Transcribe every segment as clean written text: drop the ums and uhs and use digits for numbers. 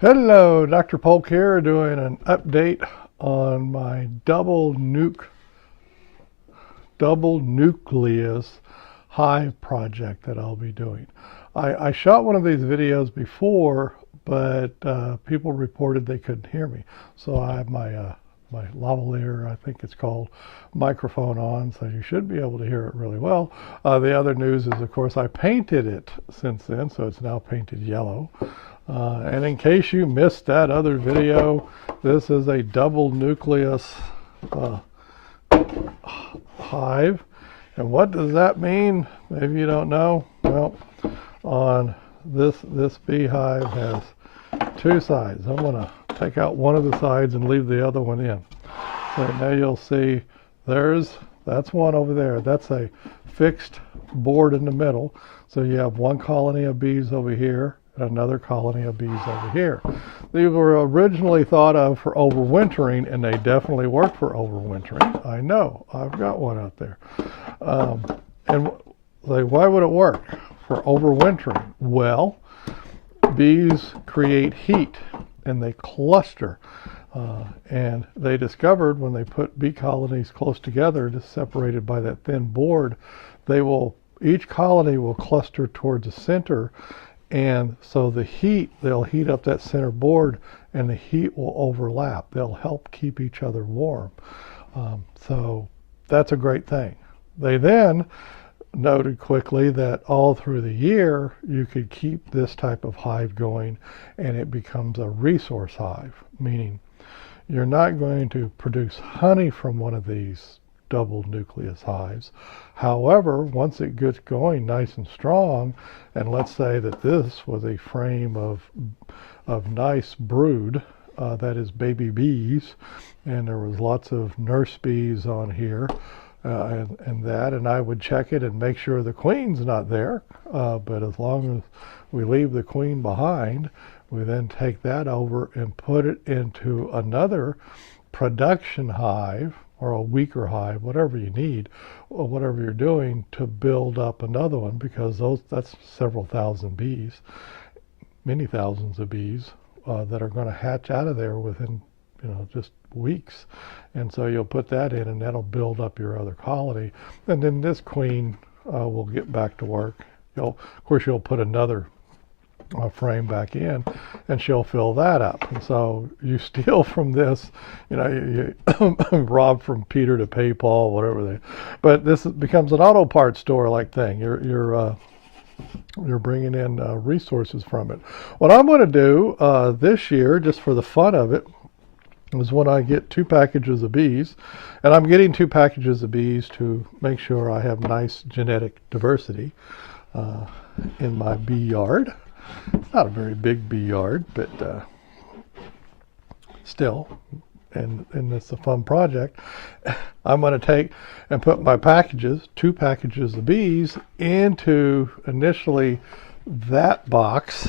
Hello, Dr. Polk here doing an update on my double nucleus hive project that I'll be doing. I shot one of these videos before, but people reported they couldn't hear me. So I have my lavalier, I think it's called, microphone on, so you should be able to hear it really well. The other news is, of course, I painted it since then, so it's now painted yellow. And in case you missed that other video, this is a double nucleus hive. And what does that mean? Maybe you don't know. Well, on this beehive has two sides. I'm going to take out one of the sides and leave the other one in. So now you'll see that's one over there. That's a fixed board in the middle. So you have one colony of bees over here, another colony of bees over here. These were originally thought of for overwintering, and they definitely work for overwintering. I know, I've got one out there. And why would it work for overwintering? Well, bees create heat and they cluster. And they discovered when they put bee colonies close together, just separated by that thin board, each colony will cluster towards the center. And so they'll heat up that center board and the heat will overlap. They'll help keep each other warm. So that's a great thing. They then noted quickly that all through the year you could keep this type of hive going and it becomes a resource hive, meaning you're not going to produce honey from one of these double nucleus hives. However, once it gets going nice and strong, and let's say that this was a frame of nice brood, that is baby bees, and there was lots of nurse bees on here, and I would check it and make sure the queen's not there, but as long as we leave the queen behind, we then take that over and put it into another production hive or a weaker hive, whatever you need, or whatever you're doing to build up another one, because that's several thousand bees, many thousands of bees that are going to hatch out of there within just weeks. And so you'll put that in and that'll build up your other colony. And then this queen will get back to work. Of course, you'll put another frame back in and she'll fill that up. And so you steal from this, you rob from Peter to pay Paul, whatever but this becomes an auto parts store like thing. You're bringing in resources from it. What I'm going to do this year, just for the fun of it, is when I get 2 packages of bees, and I'm getting 2 packages of bees to make sure I have nice genetic diversity in my bee yard. It's not a very big bee yard, but still, and it's a fun project. I'm going to take and put my 2 packages of bees into initially that box,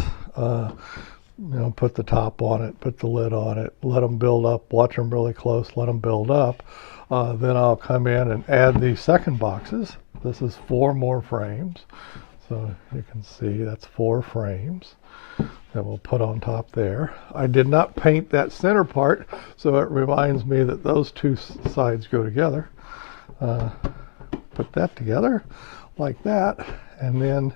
put the top on it, put the lid on it, let them build up, watch them really close, let them build up. Then I'll come in and add these second boxes. This is 4 more frames. So you can see that's 4 frames that we'll put on top there. I did not paint that center part, so it reminds me that those 2 sides go together. Put that together like that, and then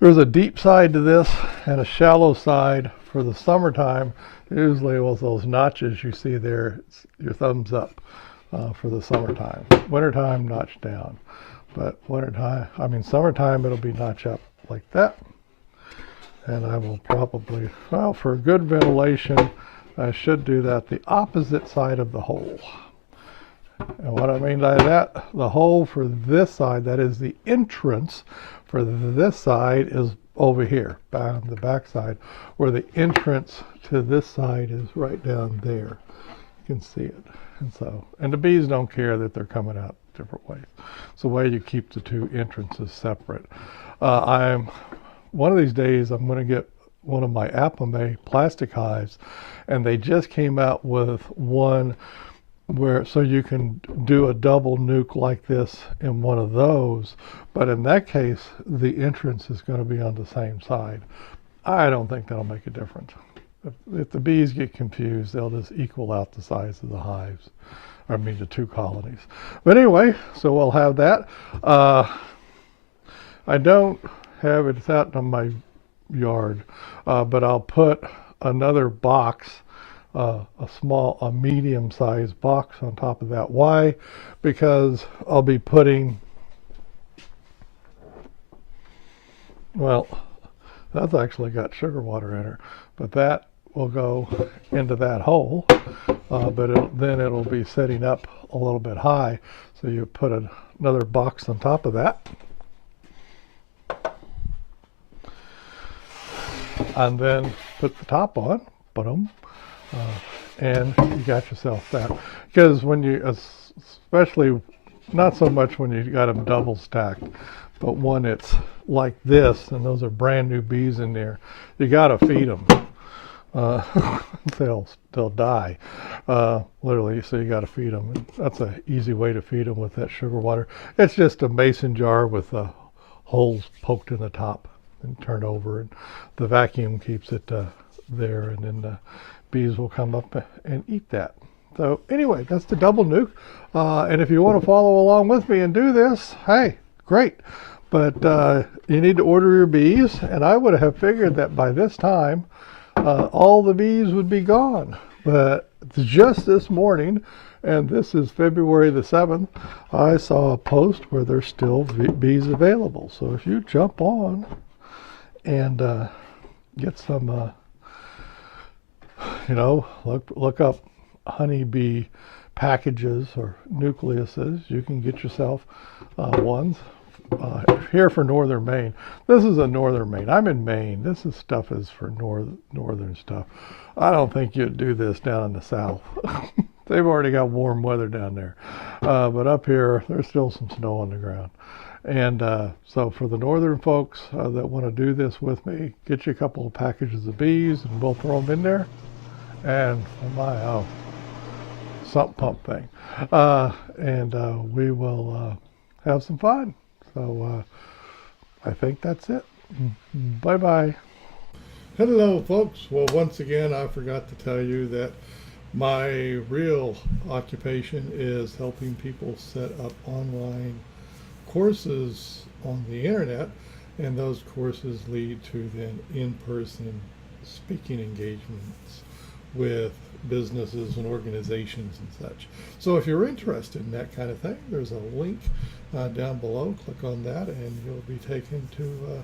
there's a deep side to this and a shallow side for the summertime. Usually with those notches you see there, it's your thumbs up for the summertime. Wintertime, notch down. But summertime, it'll be notch up like that. And I will probably, for good ventilation, I should do that the opposite side of the hole. And what I mean by that, the hole for this side, that is the entrance for this side, is over here, on the back side, where the entrance to this side is right down there. You can see it. And the bees don't care that they're coming out different ways. It's the way you keep the 2 entrances separate. One of these days I'm going to get one of my Apame plastic hives, and they just came out with one so you can do a double nuke like this in one of those, but in that case the entrance is going to be on the same side. I don't think that'll make a difference. If the bees get confused, they'll just equal out the size of the hives. I mean, the two colonies. But anyway, so we'll have that. I don't have it, it's out in my yard, but I'll put another box, a medium-sized box on top of that. Why? Because I'll be putting, well, that's actually got sugar water in her, but that will go into that hole, but then it'll be setting up a little bit high, so you put another box on top of that, and then put the top on, and you got yourself that. Because when you, especially not so much when you got them double stacked, but when it's like this and those are brand new bees in there, you got to feed them. They'll die, literally, so you got to feed them. And that's an easy way to feed them with that sugar water. It's just a mason jar with holes poked in the top and turned over, and the vacuum keeps it there, and then the bees will come up and eat that. So anyway, that's the double nuke, and if you want to follow along with me and do this, hey, great. But you need to order your bees, and I would have figured that by this time all the bees would be gone. But just this morning, and this is February the 7th, I saw a post where there's still bees available. So if you jump on and get some, look up honeybee packages or nucleuses, you can get yourself ones. Here for northern Maine. This is a northern Maine. I'm in Maine. This stuff is for northern stuff. I don't think you'd do this down in the south. They've already got warm weather down there. But up here, there's still some snow on the ground. And so for the northern folks that want to do this with me, get you a couple of packages of bees and we'll throw them in there. And sump pump thing. And we will have some fun. So I think that's it. Bye-bye. Hello, folks. Well, once again, I forgot to tell you that my real occupation is helping people set up online courses on the internet, and those courses lead to then in-person speaking engagements with businesses and organizations and such. So if you're interested in that kind of thing, there's a link down below. Click on that and you'll be taken to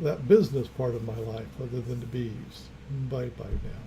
that business part of my life other than the bees. Bye-bye now.